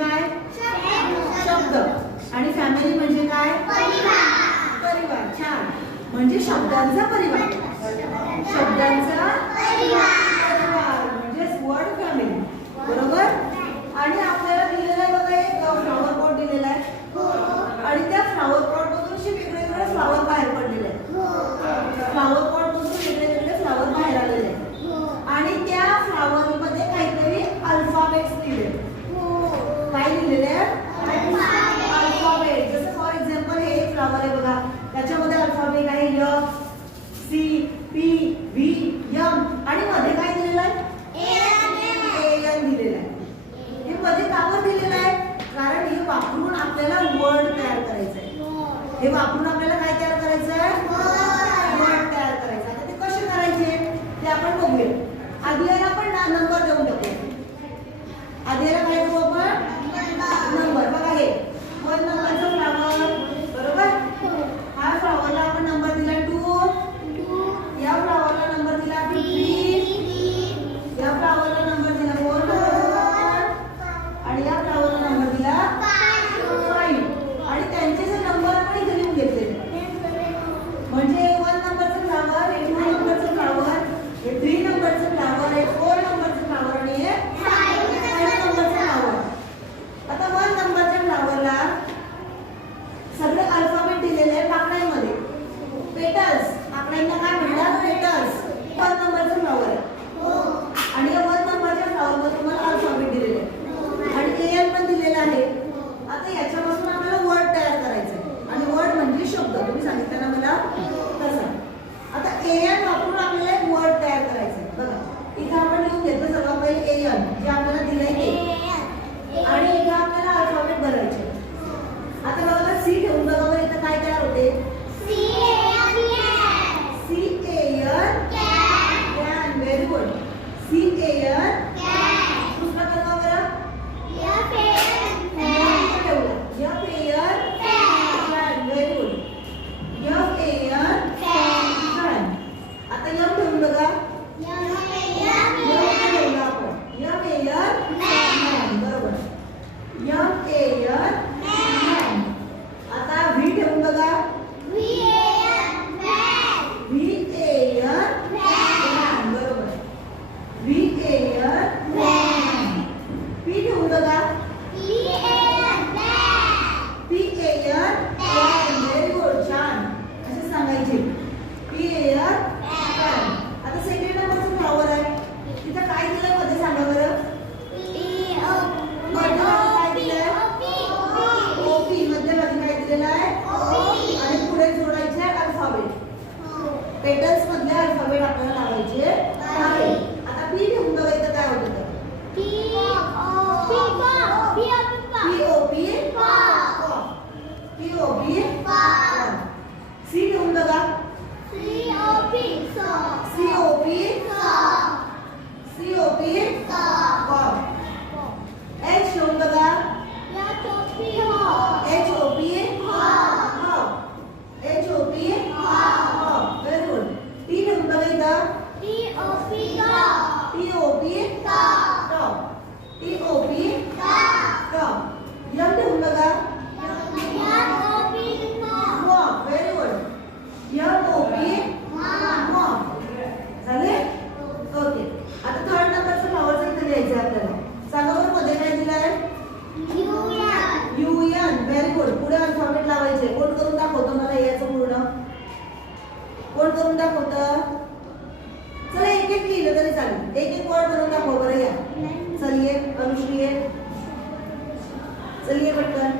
काय? शब्द. आणि फॅमिली म्हणजे काय? परिवार. छान. म्हणजे शब्दांचा परिवार. शब्दांचा परिवार म्हणजे वर्ड फॅमिली. बरोबर. आणि आपल्याला दिलेला आहे बघा एक फ्लॉवर पॉट दिलेला आहे. आणि त्या फ्लॉवर पॉट मधून वेगवेगळे फ्लॉवर बाहेर पडलेले आहेत. फ्लॉवर पॉट मधून वेगवेगळे फ्लॉवर बाहेर आलेले आहेत. आणि त्या फ्लॉवर मध्ये काहीतरी अल्फाबेट्स दिले. काय लिहिलेले आहेत? अल्फाबेट. जसं फॉर एक्झाम्पल हे एक फ्लॉवर आहे बघा, त्याच्यामध्ये अल्फाबेट आहे F C P V M आणि मध्ये काय दिलेलं आहे? AN दिलेलं आहे. हे मध्ये कावर दिलेलं आहे? कारण हे वापरून आपल्याला वर्ड तयार करायचं आहे. हे वापरून आपल्याला काय तयार करायचं आहे? वर्ड तयार करायचं. आता ते कसे करायचे ते आपण बघूया. आधी आपण नंबर देऊन टाकूया. आधी काय करू आपण? नंबर. बघा हे 1 नंबरचं फ्लॉवर. बरोबर. हा फ्लॉवरला आपण नंबर दिला 2. या फ्लॉवरला नंबर दिला 3. या फ्लॉवरला नंबर दिला 4. आणि या फ्लॉवरला नंबर दिला 5. आणि त्यांचे जे नंबर आपण इथे लिहून घेतले. म्हणजे 1 नंबरचं फ्लॉवर, 2 नंबरचं फ्लॉवर, 3 नंबरचं फ्लॉवर, 4 नंबरचं फ्लॉवर आणि 5 नंबरचं फ्लॉवर. आता 1 नंबरच्या फ्लॉवरला सगळे अल्फाबेट दिलेले आहे पाकळ्यांमध्ये. पेटल्स. पाकळ्यांना काय म्हणतात? पेटल्स. 1 नंबरचं फ्लॉवर आहे. आणि या 1 नंबरच्या फ्लॉवरमध्ये तुम्हाला अल्फाबेट दिलेले आहे आणि AN पण दिलेला आहे. आता याच्यापासून आपल्याला वर्ड तयार करायचं आहे. आणि वर्ड म्हणजे शब्द. तुम्ही सांगितलं ना मला तसं. आता AN वापरून आपल्याला एक वर्ड तयार करायचं आहे. बघा इथे आपण लिहून घेतलं सर्वात पहिले AN जे आपल्याला दिलंय ते. आणि इथे आपल्याला अल्फाबेट भरायचे. आता बघा C ठेवून बघा बरं इथं काय तयार होते? CAN. Very good. CAN. दुसरा बघा बरं. Very good. FAN. आता M ठेवून बघा. ठेवला आपण. MAN. बरोबर. MAN. आता V ठेवून बघा. VAN. बरोबर. VAN. P ठेवून बघा. PAN. Very good. छान. असे सांगायचे. PAN. आता सेकंड नंबरचं फ्लॉवर आहे. तिथं काय दिलं मध्ये सांगा बरं. काय दिलंय? OP. मध्यभागी काय दिलेलं आहे? आणि पुढे जोडायचे अल्फाबेट. पेटल्स मधले अल्फाबेट आपल्याला लावायचे आहे. आता P ठेवून बघा इथं काय होतं तर. POP. C ठेवून बघा. COP. H ठेवून बघा. HOP. Very good. T ठेवून बघा इथं. टॉप. M ठेवून बघा. Very good. MOP. झाले? ओके. आता थर्ड नंबरचं फ्लॉवरचं इथे लिहायचं आहे आपल्याला. सांगा बरं मध्ये काय दिलं आहे? UN. Very good. पुढे अल्फाबेट लावायचे. कोण करून दाखवतो मला याचं पूर्ण? कोण करून दाखवतं? चला एक एक लिहिलं तरी चालेल. एक एक वर्ड बनवून दाखव बरं. या चलिए अनुश्री ये. चलिए पटकन.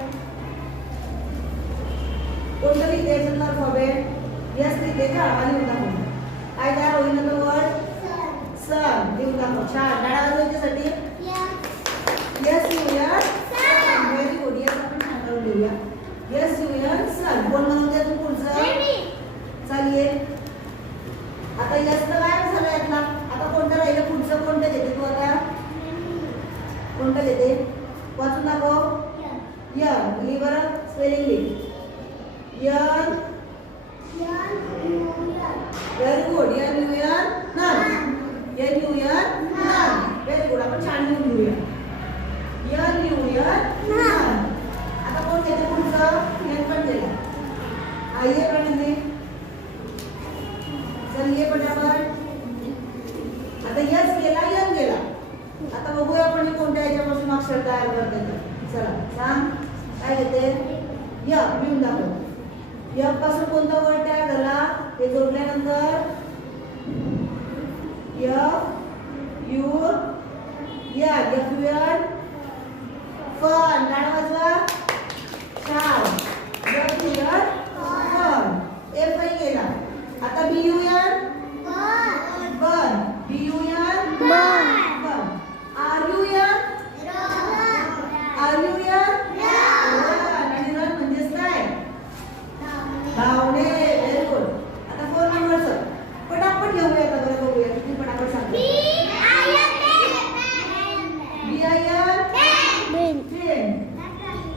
कोणतं लिहिते याच्यातलं अल्फाबेट? यस लिहिते का? लिहून दाखव. काय तयार होईल ना वर्ड? सन. लिहून दाखव. छान. डाळा वाजवायच्यासाठी yes UN. Very good. Yes आपण छान करून लिहूया. Yes UN. सन. कोण बनवते अजून पुढचं? चालिये. आता यस तर काय झालं यातला? आता कोणतं राहिलं पुढचं? कोणतं घेते तू आता? कोणतं घेते? वाचून दाखव. यन. लिहि बरं. स्पेलिंग लिहि. यन. Very good. YUN. नन. YUN. नन. Very good. आपण छान लिहून घेऊया. यन यू यन नन. आता कोण घेते पुढचं? यन पण गेला. ये पण दे. चल ये पटापट. आता यस गेला यन गेला. आता बघूया आपण कोणत्या याच्यापासून अक्षर तयार करते. चला सांग काय घेते? य लिहून दाखव. य पासून कोणता वर्ड तयार झाला हे जोडल्यानंतर य यू या यन फन. गाणं वाजवा. छान. N fun. एफ आई गेला. आता B U N bun. B U N bun. R U N R U N run. आणि रन म्हणजेच काय? धावणे. Very good. आता 4 नंबरचं पटापट घेऊया. आता बरं बघूया किती पटापट सांगतो. B I N pen. Fin fin.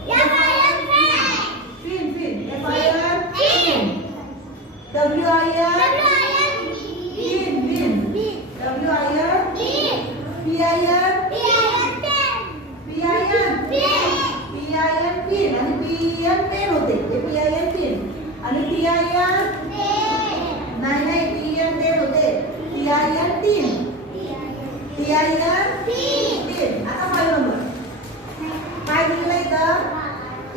F I N fin. W I N fin fin. W I N P I N P I N P I N pin. आणि पी एन पेन होते. हे P I N pin. आणि T I N नाही नाही T N pen होते. T I N tin. T I N tin. आता 5 number काय दिलेलं इथं?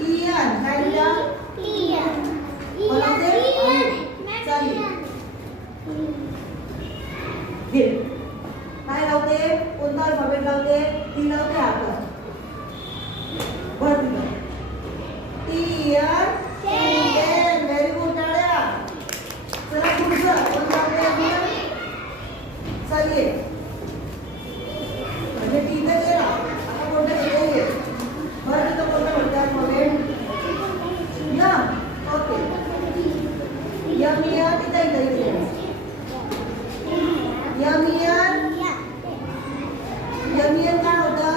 इयन. काय दिलं? बोलावते. चालेल घे. काय लावते? कोणता अल्फाबेट लावते? टी लावते. आपण भर दिलं. T N pen. Very good. टाळ्या. चला पुढचं कोण लावते? चालेल म्हणजे टी इथे गेला. आता कोणतं घेते? बरं तिथं कोणतं म्हणते अल्फाबेट? यम. ओके. यम या तिथं इथे यम यन. यमियन काय होतं?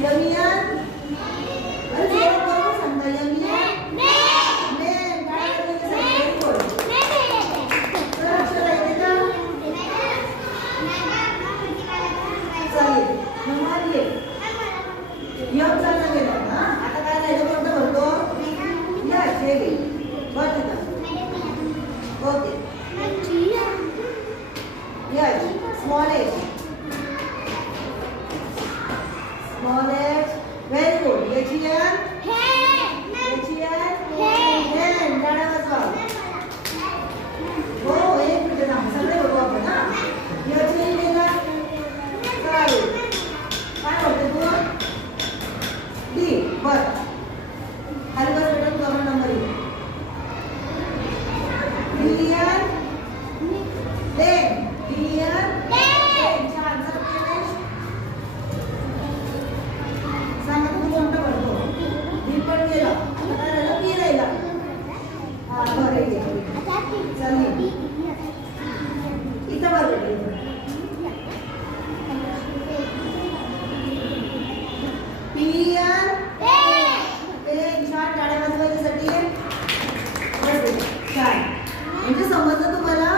यमियन. अरे थोडं बरोबर सांगता. यमियन मेन. काय अक्षर आहे का? चालेल. नंबर ये. यम चालला गेला ना. आता काय राहिलं? कोणतं भरतो? यस. हे घे. बरं तिथं. Okay. Yes. Small H. Small H. Very good. याची एन याची एन हेन. गाणं वाजवा. हो एक मिनिट थांब. सगळे बघू आपण. हा याची एन गेला. चालेल. काय होते तू? डी. बर खाली बस बेटा. तू आपला नंबर येईल. Billion pen. Billion pen. छान. चल पेन. सांगा तुम्ही कोणतं भरतो? बी पण गेला. आता काय राहिलं? बी राहिला. हा बरं घे. चालेल इथं बरं बेटा. Pillion pen. छान. टाळ्या वाजवायच्यासाठी. छान. म्हणजे समजलं तुम्हाला?